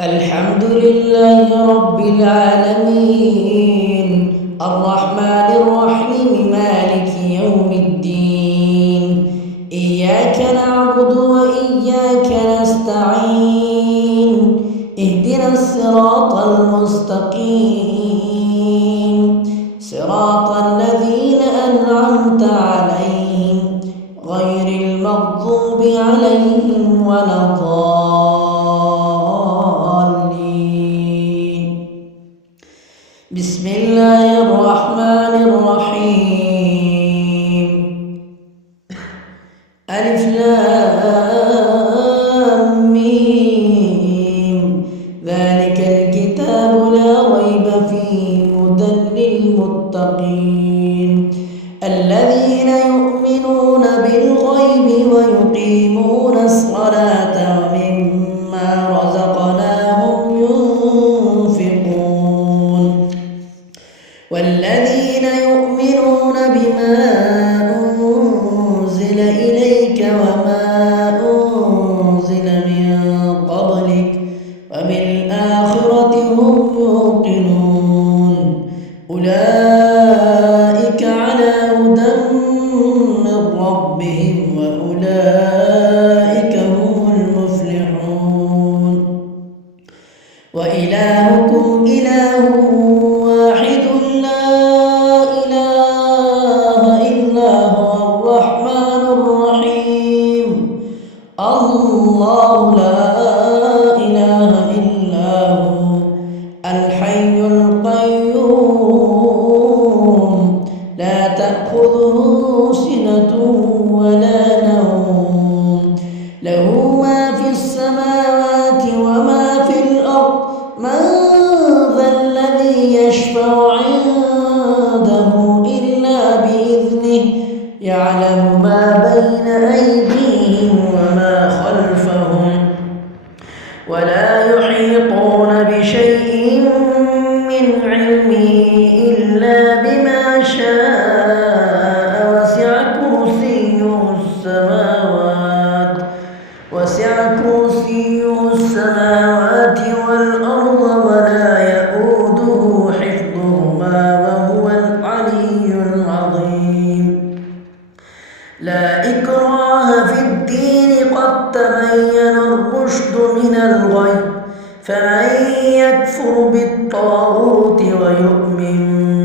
الحمد لله رب العالمين الرحمن الرحيم مالك يوم الدين إياك نعبد وإياك نستعين اهدنا الصراط المستقيم صراط الذين أنعمت عليهم غير المغضوب عليهم ولا الضالين. بسم الله الرحمن الرحيم. ألف لام ميم ذلك الكتاب لا ريب فيه هدى للمتقين الذين يؤمنون بالغيب ويقيمون الصلاة ومما رزقناهم ينفقون والذين يؤمنون بما أنزل إليك وما أنزل من قبلك وبالآخرة هم يوقنون أولئك على هدى من ربهم وأولئك هم المفلحون. وإلهكم إله واحد لا إله إلا هو الرحمن الرحيم الله لا إله إلا هو الحي القيوم لا تأخذه سنة ولا نوم له ما في السماوات وما في الأرض من ذا الذي يشفع عنده إلا بإذنه يعلم ما بين أيديهم وما خلفهم ولا يحيطون بشيء من علمه إلا بما شاء وسع كرسيه السماوات والأرض ولا يئوده حفظهما وهو العلي العظيم. لا إكراه في الدين قد تبين الرشد من الغي فمن يكفر بالطاغوت ويؤمن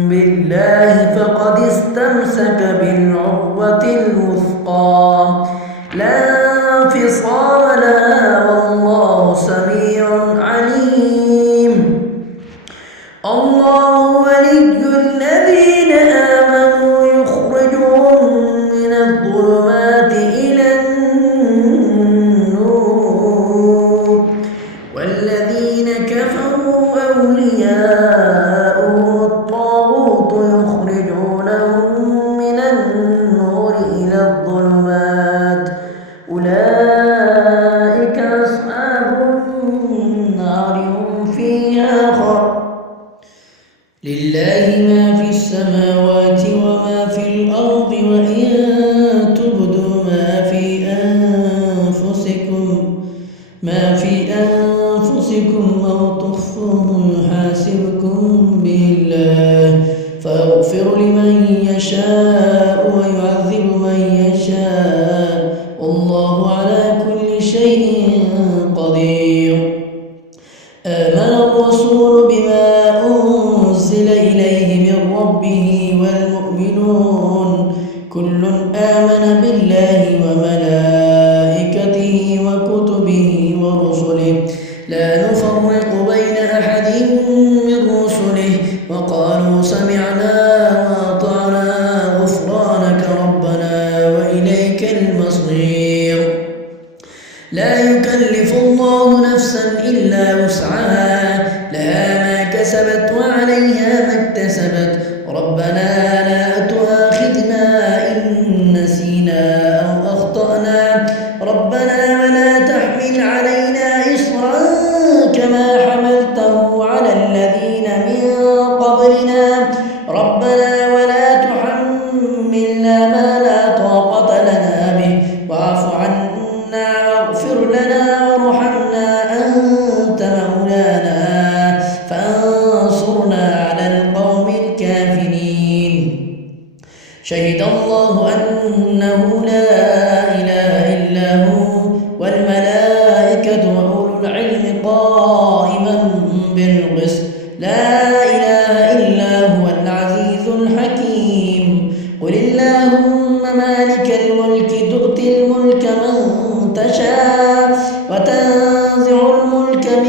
بالله فقد استمسك بالعروة الوثقى لا انفصام لها والله سميع عليم. الله ولي الذين آمنوا يخرجهم من الظلمات إلى النور والذين كفروا أولياؤهم الطاغوت يخرجونهم من النور إلى الظلمات أولئك أصحاب النار هم فيها خالدون. لله ما في السماوات وما في الأرض وإن تبدوا ما في أنفسكم أو تخفوه يحاسبكم به الله فيغفر لمن يشاء ويعذب من يشاء والله على كل شيء قدير. آمن الرسول بما أنزل إليه من ربه والمؤمنون كل آمن بالله وملائكته وكتبه ورسله لا نفرق بين أحد من رسله وقالوا سمعنا وأطعنا غفرانك ربنا وإليك المصير. لا يكلف الله نفسا إلا وسعها لها ما كسبت وعليها ما اكتسبت ربنا لا تؤاخذنا إن نسينا أو أخطأنا ربنا ولا تحمل علينا إصرا كما حملته على الذين من قبلنا ربنا ولا تحملنا ما لا طاقة لنا به واعف عنا واغفر لنا وارحمنا أنت مولانا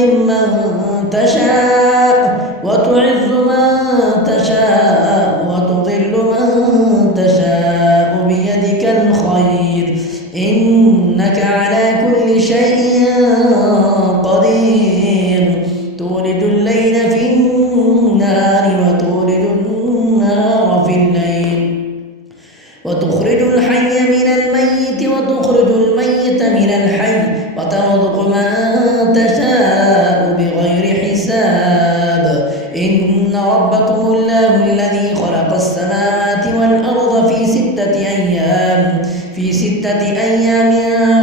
من تشاء وتعز من تشاء وتضل من تشاء بيدك الخير إنك على كل شيء قدير تولج الليل في النهار وتولج النهار في الليل وتخرج الحي من الميت وتخرج الميت من الحي وترزق من تشاء بغير حساب إن ربكم الله الذي خلق السماوات والأرض في ستة أيام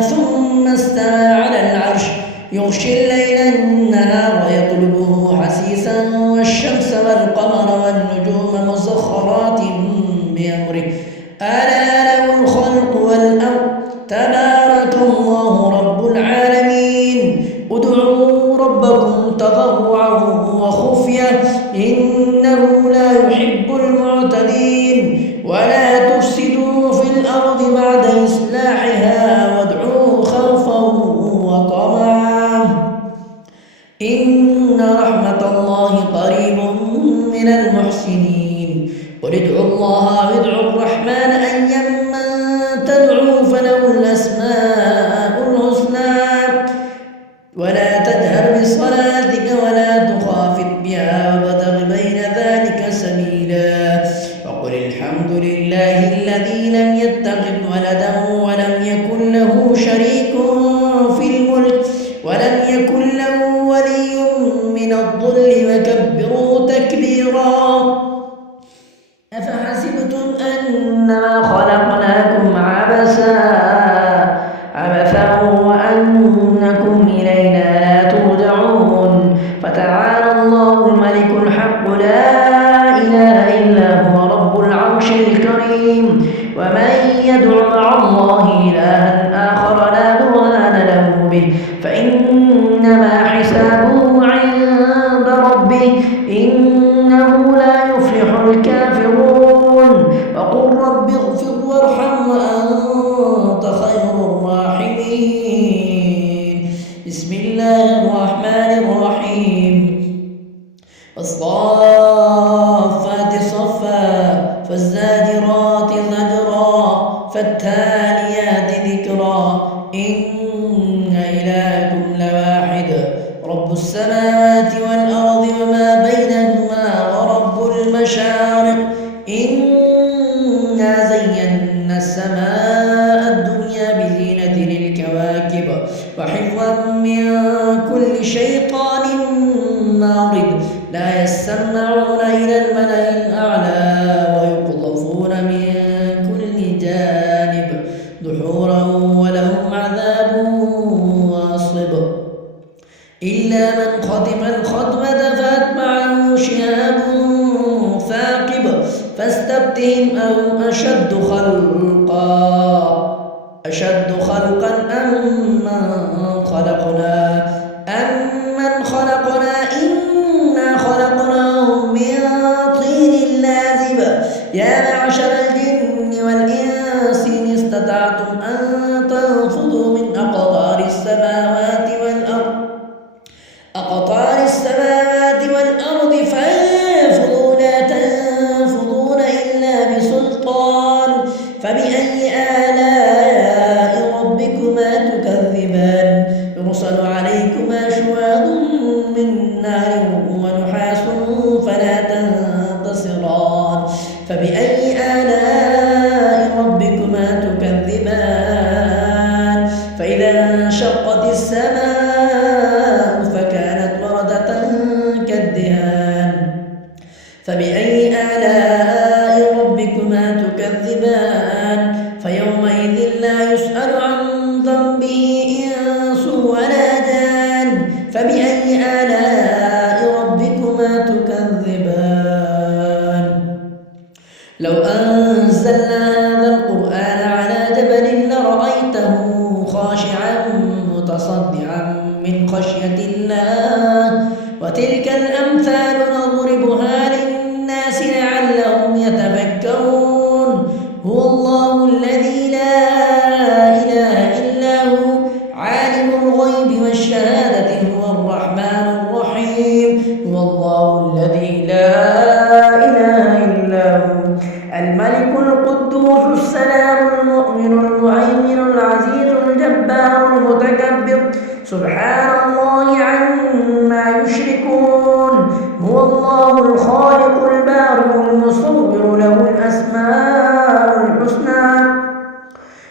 ثم استوى على العرش يغشي الليل النهار يطلبه حثيثا والشمس والقمر والنجوم مسخرات بأمره ألا له الخلق والأمر تبارك الله رب العالمين ادعوا ربكم تضرعا وخفية إنه لا يحب المعتدين ولا تفسدوا في الأرض بعد إصلاحها وادعوه خوفا وطمعا إن رحمة الله قريب من المحسنين قل ادعوا الله وادعوا الرحمن أيما تدعوا فله الأسماء الحسنى ولا تجهر بصلاتك ولا تخافت بها وابتغ بين ذلك سبيلا وقل الحمد لله الذي لم يتخذ ولدا ولم يكن له شريك في الملك ولم يكن له ولي من الظل وكبروا تكبيرا أفحسبتم أنما خلقناكم عبثا وأنكم إلينا لا ترجعون فتعالى الله الملك الحق لا إله إلا هو رب العرش الكريم ومن يدع مع الله إلها آخر لا برهان له به فإنما حسابه عند ربه إنه لا يفلح الكافرون وقل رب اغفر وارحم وأنت خير الراحمين بسم الله الرحمن الرحيم والصافات صفا فالزاجرات زجرا فالتاليات ذكرا إن إلهكم لواحد رب السماوات والأرض وما بينهما ورب المشارق إنا زينا السماء الدنيا بزينة للكواكب وحفظا من كل شيطان مارد لا يسمعون إلى الملأ الأعلى ويقذفون من كل جانب دحورا ولهم عذاب واصب إلا من ختم الختمة فأتبعه شهاب ثاقب فاستفتهم أهم أشد خلقا أم من خلقنا إنا خلقناهم من طين لازب يا معشر الجن والإنس إن استطعتم أن تنفذوا من أقطار السماوات والأرض فانفذوا لا تنفذون إلا بسلطان فبأي آلاء ربكما تكذبان يرسل عليكما شواظ من نار ونحاس فلا تنتصران فبأي آلاء ربكما تكذبان فإذا انشقت السماء فكانت وردة كالدهان فبأي آلاء ربكما تكذبان فيومئذ لا يسأل عن ذنبه إنس ولا جان فبأي آلاء ربكما تكذبان لو أنزلنا هذا القرآن على جبل لرأيته خاشعا متصدعا من خشية الله وتلك الأمثال نضربها للناس لعلهم يتفكرون هو الله الذي لا إله إلا هو عالم الغيب والشهادة هو الرحمن سبحان الله عما يشركون هو الله الخالق البارئ المصور له الأسماء الحسنى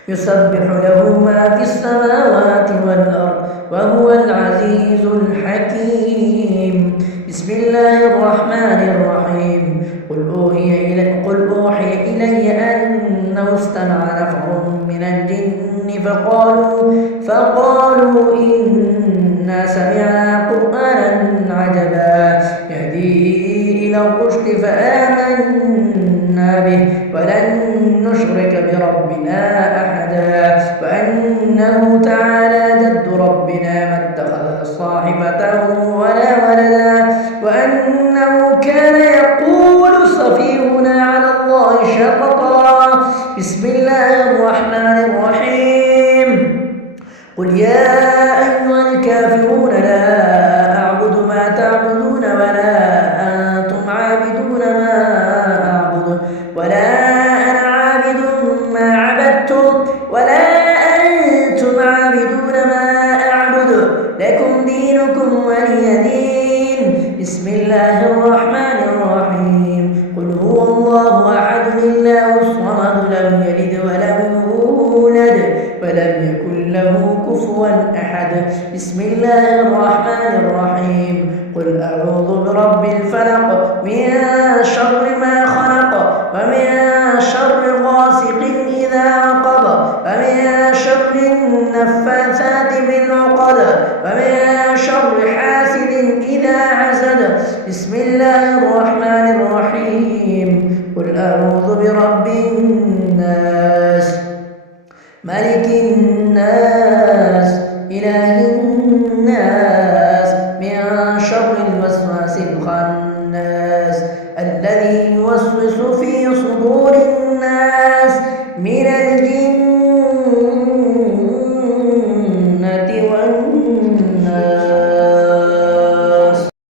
يسبح له ما في السماوات والأرض وهو العزيز الحكيم بسم الله الرحمن الرحيم قل أوحي إلي أنه استمع نفر من الجن فقالوا إنا سمعنا قرآنا عجبا يهدي إلى الرشد فآمنا به ولن نشرك بربنا أحدا وأنه تعالى جد ربنا ما اتخذ صاحبة ولا ولدا وأنه كان يقول سفيهنا على الله شططا بسم الله الرحمن الرحيم قل يا أيها الكافرون لا أعبد ما تعبدون ولا أنتم عابدون ما أعبد ولا أنا عابد ما عبدتم ولا أنتم عابدون ما أعبد لكم دينكم ولي دين بسم الله الرحمن الرحيم قل هو الله أحد الله الصمد لم يلد ولم يولد ولم يكن له كفوا أحد بسم الله الرحمن الرحيم قل أعوذ برب الفلق من شر ما خلق ومن شر غاسق إذا وقب ومن شر النفاثات بالعقد ومن شر حاسد إذا حسد بسم الله الرحمن الرحيم قل أعوذ برب الناس ملك الناس إله الناس من شر الوسواس الخناس الذي يوسوس في صدور